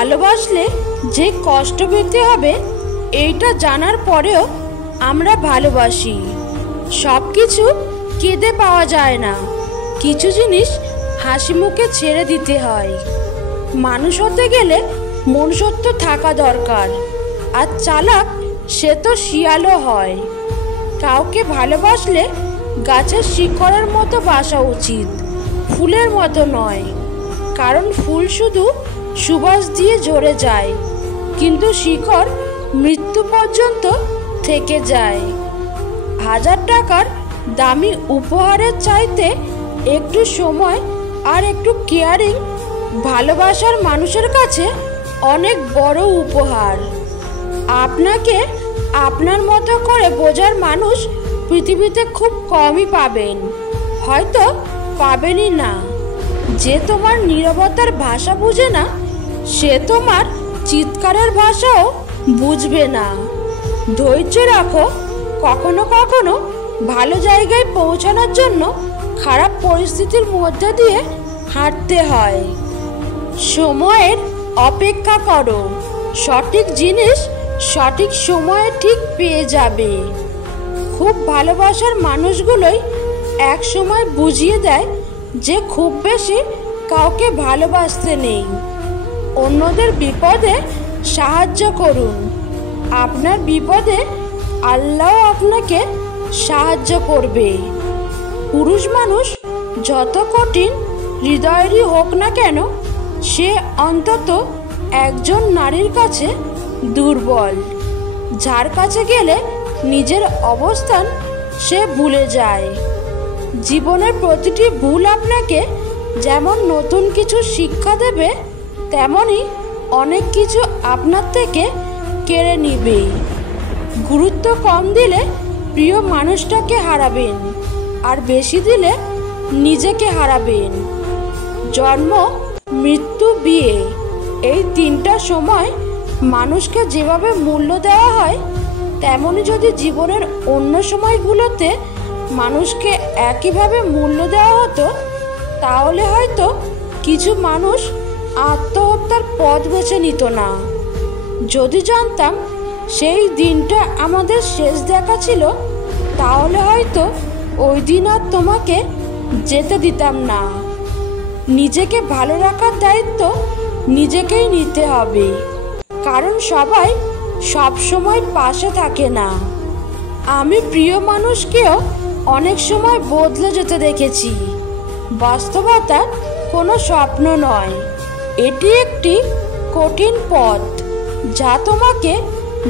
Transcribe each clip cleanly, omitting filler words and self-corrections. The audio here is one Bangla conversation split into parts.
ভালোবাসলে যে কষ্ট পেতে হবে এইটা জানার পরেও আমরা ভালোবাসি। সব কিছু কেঁদে পাওয়া যায় না, কিছু জিনিস হাসি মুখে ছেড়ে দিতে হয়। মানুষ হতে গেলে মনুষ্যত্ব থাকা দরকার, আর চালাক সে তো শিয়ালও হয়। কাউকে ভালোবাসলে গাছের শিকড়ের মতো বাসা উচিত, ফুলের মতো নয়। কারণ ফুল শুধু সুবাস দিয়ে ঝরে যায়, কিন্তু শিকড় মৃত্যু পর্যন্ত থেকে যায়। 1000 টাকার দামি উপহারের চাইতে একটু সময় আর একটু কেয়ারিং ভালোবাসার মানুষের কাছে অনেক বড় উপহার। আপনাকে আপনার মতো করে বোঝার মানুষ পৃথিবীতে খুব কমই পাবেন, হয়তো পাবেনই না। যে তোমার নীরবতার ভাষা বুঝে না, সে তোমার চিৎকারের ভাষাও বুঝবে না। ধৈর্য রাখো, কখনো কখনো ভালো জায়গায় পৌঁছানোর জন্য খারাপ পরিস্থিতির মধ্যে দিয়ে হাঁটতে হয়। সময়ের অপেক্ষা করো, সঠিক জিনিস সঠিক সময়ে ঠিক পেয়ে যাবে। খুব ভালোবাসার মানুষগুলোই এক সময় বুঝিয়ে দেয় যে খুব বেশি কাউকে ভালোবাসতে নেই। অন্যদের বিপদে সাহায্য করুন, আপনার বিপদে আল্লাহ আপনাকে সাহায্য করবে। পুরুষ মানুষ যত কঠিন হৃদয়েরই হোক না কেন, সে অন্তত একজন নারীর কাছে দুর্বল, যার কাছে গেলে নিজের অবস্থান সে ভুলে যায়। জীবনের প্রতিটি ভুল আপনাকে যেমন নতুন কিছু শিক্ষা দেবে, তেমনই অনেক কিছু আপনার থেকে কেড়ে নিবে। গুরুত্ব কম দিলে প্রিয় মানুষটাকে হারাবেন, আর বেশি দিলে নিজেকে হারাবেন। জন্ম, মৃত্যু, বিয়ে, এই 3টা সময় মানুষকে যেভাবে মূল্য দেওয়া হয়, তেমনি যদি জীবনের অন্য সময়গুলোতে মানুষকে একইভাবে মূল্য দেওয়া হতো, তাহলে হয়তো কিছু মানুষ আত্মহত্যার পথ বেছে নিত না। যদি জানতাম সেই দিনটা আমাদের শেষ দেখা ছিল, তাহলে হয়তো ওই দিন আর তোমাকে যেতে দিতাম না। নিজেকে ভালো রাখার দায়িত্ব নিজেকেই নিতে হবে, কারণ সবাই সব সময় পাশে থাকে না। আমি প্রিয় মানুষকেও অনেক সময় বদলে যেতে দেখেছি। বাস্তবতা কোনো স্বপ্ন নয়, এটি একটি কঠিন পথ, যা তোমাকে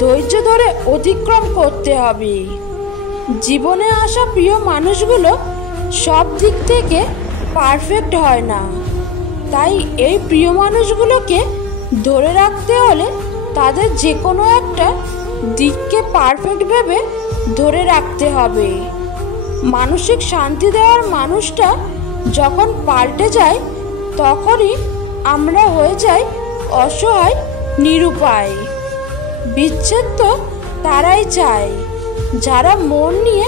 ধৈর্য ধরে অতিক্রম করতে হবে। জীবনে আসা প্রিয় মানুষগুলো সব দিক থেকে পারফেক্ট হয় না, তাই এই প্রিয় মানুষগুলোকে ধরে রাখতে হলে তাদের যে কোনো একটা দিককে পারফেক্ট ভেবে ধরে রাখতে হবে। মানসিক শান্তি দেওয়ার মানুষটা যখন পাল্টে যায়, তখনই আমরা হয়ে যাই অসহায়, নিরুপায়। বিচ্ছেদ তো তারাই চায় যারা মন নিয়ে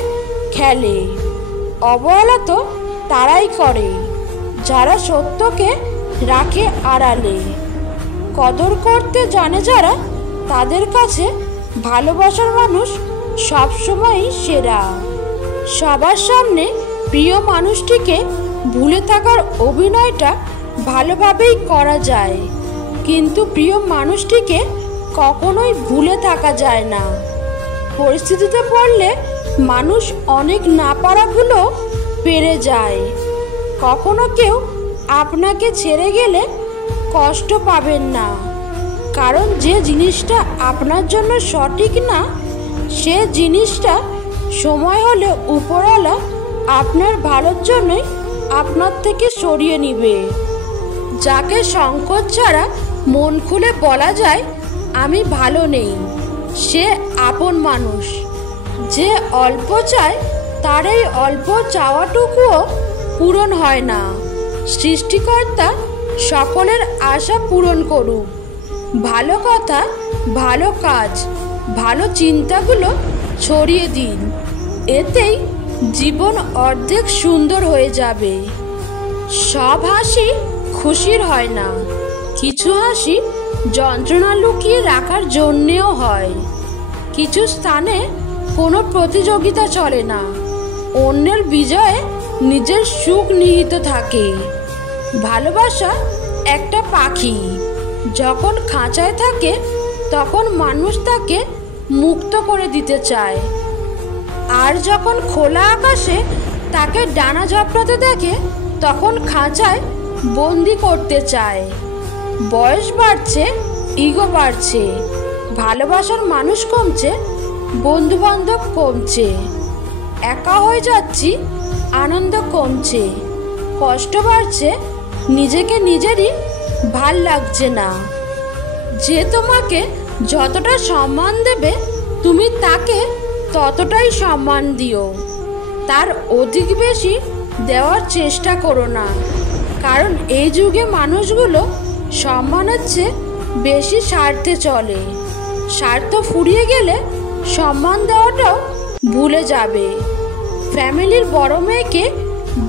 খেলে, অবহেলা তো তারাই করে যারা সত্যকে রাখে আড়ালে। কদর করতে জানে যারা, তাদের কাছে ভালোবাসার মানুষ সবসময়ই সেরা। সবার সামনে প্রিয় মানুষটিকে ভুলে থাকার অভিনয়টা ভালোভাবেই করা যায়, কিন্তু প্রিয় মানুষটিকে কখনোই ভুলে থাকা যায় না। পরিস্থিতিতে পড়লে মানুষ অনেক না পারাগুলো পেরে যায়। কখনো কেউ আপনাকে ছেড়ে গেলে কষ্ট পাবেন না, কারণ যে জিনিসটা আপনার জন্য সঠিক না, সে জিনিসটা সময় হলে উপরওয়ালা আপনার ভালোর জন্যই আপনার থেকে সরিয়ে নিবে। যাকে সংকোচ ছাড়া মন খুলে বলা যায় আমি ভালো নেই, সে আপন মানুষ। যে অল্প চায়, তার এই অল্প চাওয়াটুকুও পূরণ হয় না। সৃষ্টিকর্তা সকলের আশা পূরণ করুক। ভালো কথা, ভালো কাজ, ভালো চিন্তাগুলো ছড়িয়ে দিন, এতেই জীবন অর্ধেক সুন্দর হয়ে যাবে। সব হাসি খুশির হয় না, কিছু হাসি যন্ত্রণা লুকিয়ে রাখার জন্যেও হয়। কিছু স্থানে কোনো প্রতিযোগিতা চলে না, অন্যের বিজয়ে নিজের সুখ নিহিত থাকে। ভালোবাসা একটা পাখি, যখন খাঁচায় থাকে তখন মানুষ তাকে মুক্ত করে দিতে চায়, আর যখন খোলা আকাশে তাকে ডানা ঝাপটাতে দেখে তখন খাঁচায় বন্দি করতে চায়। বয়স বাড়ছে, ইগো বাড়ছে, ভালোবাসার মানুষ কমছে, বন্ধুবান্ধব কমছে, একা হয়ে যাচ্ছি, আনন্দ কমছে, কষ্ট বাড়ছে, নিজেকে নিজেরই ভাল লাগছে না। যে তোমাকে যতটা সম্মান দেবে তুমি তাকে ততটাই সম্মান দিও, তার অধিক বেশি দেওয়ার চেষ্টা করো না। কারণ এই যুগে মানুষগুলো সম্মানের চেয়ে বেশি স্বার্থে চলে। স্বার্থ ফুরিয়ে গেলে সম্মান দেওয়াটাও ভুলে যাবে। ফ্যামিলির বড় মেয়েকে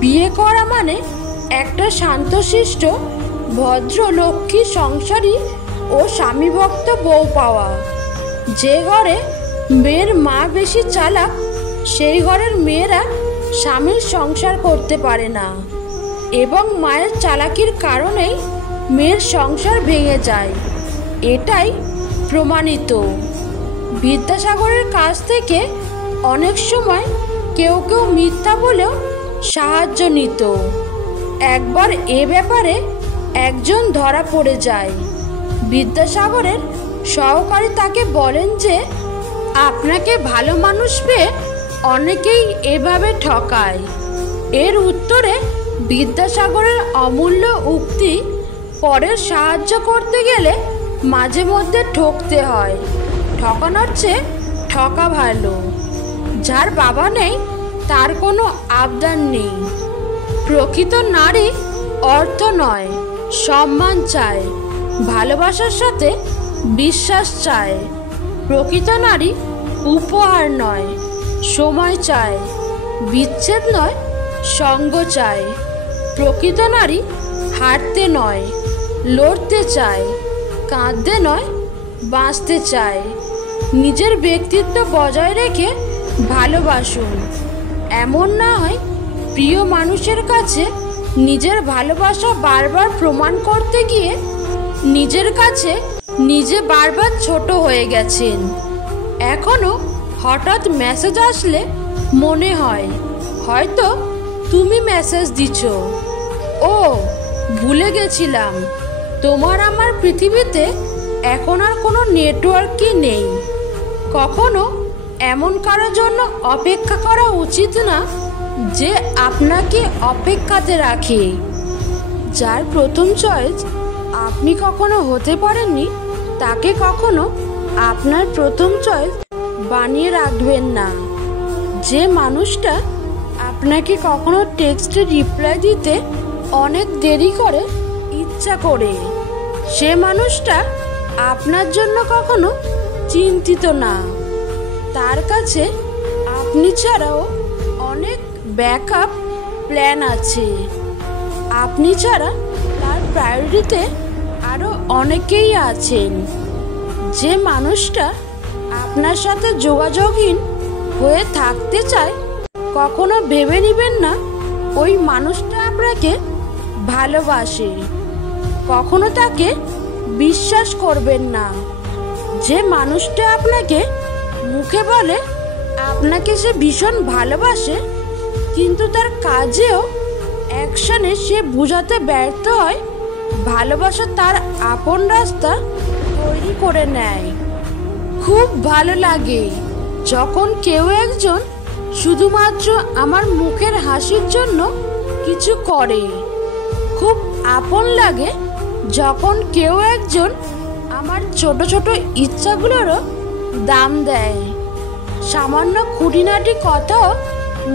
বিয়ে করা মানে একটা শান্তশিষ্ট ভদ্র লক্ষ্মী সংসারী ও স্বামীভক্ত বউ পাওয়া। যে ঘরে মেয়ের মা বেশি চালাক সেই ঘরের মেয়েরা স্বামীর সংসার করতে পারে না, এবং মায়ের চালাকির কারণেই মেয়ের সংসার ভেঙে যায়, এটাই প্রমাণিত। বিদ্যাসাগরের কাছ থেকে অনেক সময় কেউ কেউ মিথ্যা বলেও সাহায্য নিত। একবার এ ব্যাপারে একজন ধরা পড়ে যায়। বিদ্যাসাগরের সহকারী তাকে বলেন যে আপনাকে ভালো মানুষ পেয়ে অনেকেই এভাবে ঠকায়। এর উত্তরে বিদ্যাসাগরের অমূল্য উক্তি, পরের সাহায্য করতে গেলে মাঝে মধ্যে ঠকতে হয়, ঠকানোর চেয়ে ঠকা ভালো। যার বাবা নেই তার কোনো আবদার নেই। প্রকৃত নারী অর্থ নয়, সম্মান চায়, ভালোবাসার সাথে বিশ্বাস চায়। প্রকৃত নারী উপহার নয়, সময় চায়, বিচ্ছেদ নয়, সঙ্গ চায়। প্রকৃত নারী হারতে নয়, লড়তে চায়, কাঁদতে নয়, বাঁচতে চায়। নিজের ব্যক্তিত্ব বজায় রেখে ভালোবাসুন। এমন না হয় প্রিয় মানুষের কাছে নিজের ভালোবাসা বারবার প্রমাণ করতে গিয়ে নিজের কাছে নিজে বারবার ছোট হয়ে গেছেন। এখনো হঠাৎ মেসেজ আসলে মনে হয় হয়তো তুমি মেসেজ দিচ্ছ। ও ভুলে গেছিলাম, তোমার আমার পৃথিবীতে এখন আর কোনো নেটওয়ার্কই নেই। কখনো এমন কারোর জন্য অপেক্ষা করা উচিত না যে আপনাকে অপেক্ষাতে রাখে। যার প্রথম চয়েস আপনি কখনো হতে পারেননি তাকে কখনো আপনার প্রথম চয়েস বানিয়ে রাখবেন না। যে মানুষটা আপনাকে কখনো টেক্সটে রিপ্লাই দিতে অনেক দেরি করে ইচ্ছা করে, সে মানুষটা আপনার জন্য কখনো চিন্তিত না। তার কাছে আপনি ছাড়াও অনেক ব্যাকআপ প্ল্যান আছে। আপনি ছাড়া তার প্রায়োরিটিতে আরও অনেকেই আছেন। যে মানুষটা আপনার সাথে যোগাযোগহীন হয়ে থাকতে চায় কখনো ভেবে নেবেন না ওই মানুষটা আপনাকে ভালোবাসে। কখনো তাকে বিশ্বাস করবেন না। যে মানুষটা আপনাকে মুখে বলে আপনাকে সে ভীষণ ভালোবাসে, কিন্তু তার কাজেও অ্যাকশনে সে বোঝাতে ব্যর্থ হয় ভালোবাসা তার আপন রাস্তা তৈরি করে নেয়। খুব ভালো লাগে যখন কেউ একজন শুধুমাত্র আমার মুখের হাসির জন্য কিছু করে। খুব আপন লাগে যখন কেউ একজন আমার ছোট ছোট ইচ্ছাগুলোরও দাম দেয়, সামান্য খুঁটিনাটি কথাও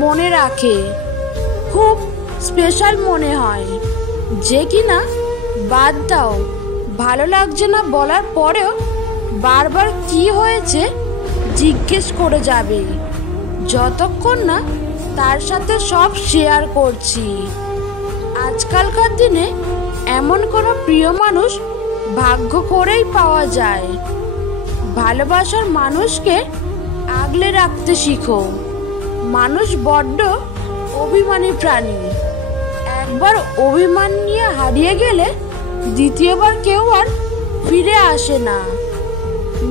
মনে রাখে। খুব স্পেশাল মনে হয় যে কিনা বাদ দাও ভালো লাগছে না বলার পরেও বারবার কি হয়েছে জিজ্ঞেস করে যাবে, যতক্ষণ না তার সাথে সব শেয়ার করছি। আজকালকার দিনে এমন কোনো প্রিয় মানুষ ভাগ্য করেই পাওয়া যায়। ভালোবাসার মানুষকে আগলে রাখতে শিখো। মানুষ বড্ড অভিমানী প্রাণী। একবার অভিমান নিয়ে হারিয়ে গেলে দ্বিতীয়বার কেউ আর ফিরে আসে না।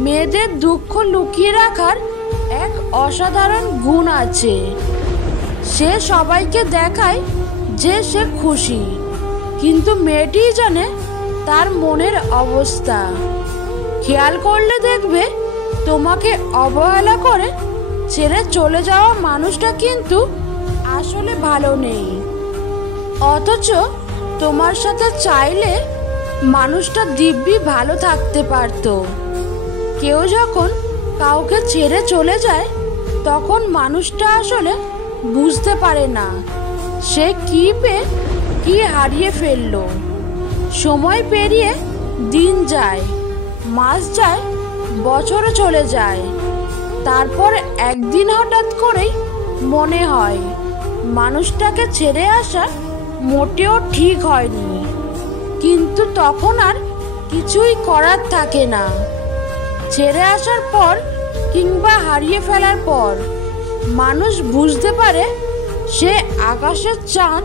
মেয়েদের দুঃখ লুকিয়ে রাখার এক অসাধারণ গুণ আছে। সে সবাইকে দেখায় যে সে খুশি, কিন্তু মেয়েটিই জানে তার মনের অবস্থা। খেয়াল করলে দেখবে তোমাকে অবহেলা করে ছেড়ে চলে যাওয়া মানুষটা কিন্তু আসলে ভালো নেই, অথচ তোমার সাথে চাইলে মানুষটা দিব্যি ভালো থাকতে পারত। কেউ যখন কাউকে ছেড়ে চলে যায় তখন মানুষটা আসলে বুঝতে পারে না সে কি পেয়ে কি হারিয়ে ফেলল। সময় পেরিয়ে দিন যায়, মাস যায়, বছরও চলে যায়। তারপর একদিন হঠাৎ করেই মনে হয় মানুষটাকে ছেড়ে আসা মোটেও ঠিক হয়নি, কিন্তু তখন আর কিছুই করার থাকে না। ছেড়ে আসার পর কিংবা হারিয়ে ফেলার পর মানুষ বুঝতে পারে সে আকাশের চাঁদ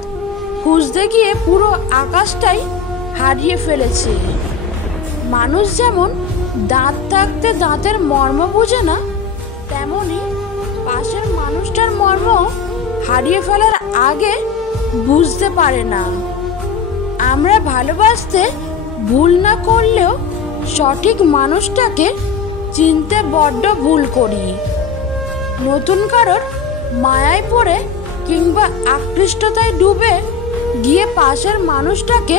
খুঁজতে গিয়ে পুরো আকাশটাই হারিয়ে ফেলেছে। মানুষ যেমন দাঁত থাকতে দাঁতের মর্ম বোঝে না, তেমনি পাশের মানুষটার মর্ম হারিয়ে ফেলার আগে বুঝতে পারে না। আমরা ভালোবাসতে ভুল না করলেও সঠিক মানুষটাকে চিনতে বড্ড ভুল করি। নতুন কারোর মায়ায় পড়ে কিংবা আকৃষ্টতায় ডুবে গিয়ে পাশের মানুষটাকে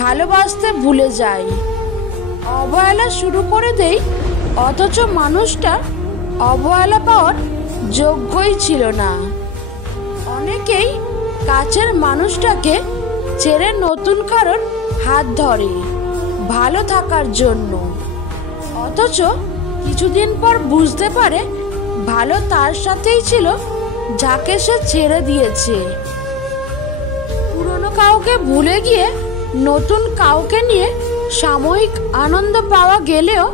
ভালোবাসতে ভুলে যাই। অবহেলা শুরু করে দেই, অথচ মানুষটা অবহেলা পাওয়ার যোগ্যই ছিল না। অনেকেই কাছের মানুষটাকে ছেড়ে নতুন কারোর হাত ধরে ভালো থাকার জন্য, অথচ কিছুদিন পর বুঝতে পারে ভালো তার সাথেই ছিল যাকে সে ছেড়ে দিয়েছে। পুরনো কাউকে ভুলে গিয়ে নতুন কাউকে নিয়ে সাময়িক আনন্দ পাওয়া গেলেও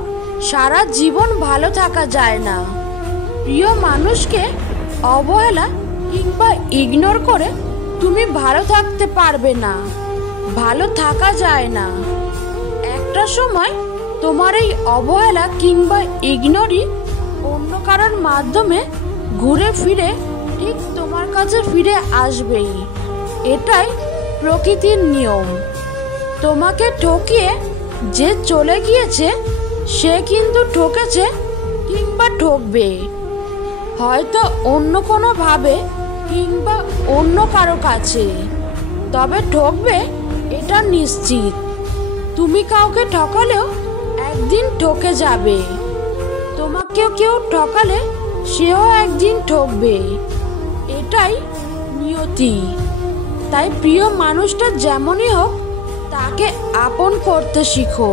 সারা জীবন ভালো থাকা যায় না। প্রিয় মানুষকে অবহেলা কিংবা ইগনোর করে তুমি ভালো থাকতে পারবে না, ভালো থাকা যায় না। একটা সময় তোমার এই অবহেলা কিংবা ইগনোরই অন্য কারোর মাধ্যমে ঘুরে ফিরে ঠিক তোমার কাছে ফিরে আসবেই। এটাই প্রকৃতির নিয়ম। তোমাকে ঠকিয়ে যে চলে গিয়েছে সে কিন্তু ঠকেছে কিংবা ঠকবে, হয়তো অন্য কোনো ভাবে কিংবা অন্য কারো কাছে, তবে ঠকবে এটা নিশ্চিত। তুমি কাউকে ঠকালেও একদিন ঠকে যাবে, তোমাকেও কেউ ঠকালে সেও একদিন ঠকবে, এটাই নিয়তি। তাই প্রিয় মানুষটা যেমনই হোক তাকে আপন করতে শিখো।